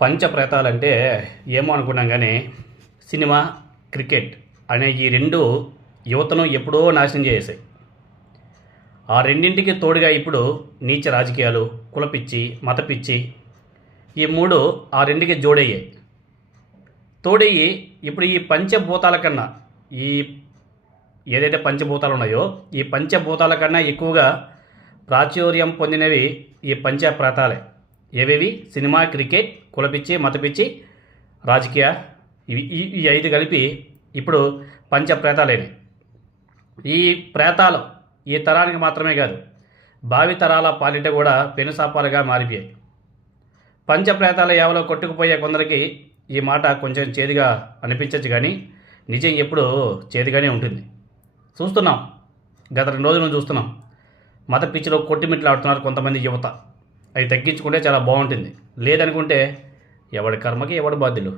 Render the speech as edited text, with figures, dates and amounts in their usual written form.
పంచప్రేతాలంటే ఏమో అనుకున్నాం కానీ సినిమా, క్రికెట్ అనే ఈ రెండు యువతను ఎప్పుడో నాశనం చేసేసాయి. ఆ రెండింటికి తోడుగా ఇప్పుడు నీచ రాజకీయాలు, కులపిచ్చి, మతపిచ్చి ఈ మూడు ఆ రెండుకి జోడయ్యాయి. తోడయ్యి ఇప్పుడు ఈ పంచభూతాల కన్నా ఈ ఏదైతే పంచభూతాలు ఉన్నాయో ఈ పంచభూతాల కన్నా ఎక్కువగా ప్రాచుర్యం పొందినవి ఈ పంచప్రేతాలే. ఏవేవి? సినిమా, క్రికెట్, కులపిచ్చి, మతపిచ్చి, రాజకీయ, ఇవి ఈ ఐదు కలిపి ఇప్పుడు పంచప్రేతాలేని. ఈ ప్రేతాలు ఈ తరానికి మాత్రమే కాదు, భావి తరాల పాలిట కూడా పెనుసాపాలుగా మారిపోయాయి. పంచప్రేతాల యావలో కొట్టుకుపోయే కొందరికి ఈ మాట కొంచెం చేదుగా అనిపించవచ్చు, కానీ నిజం ఎప్పుడు చేదుగానే ఉంటుంది. చూస్తున్నాం, గత 2 రోజుల నుంచి చూస్తున్నాం. మత పిచ్చిలో కొట్టిమిట్లాడుతున్నారు కొంతమంది యువత. అవి తగ్గించుకుంటే చాలా బాగుంటుంది. లేదనుకుంటే ఎవడి కర్మకి ఎవడు బాధ్యులు.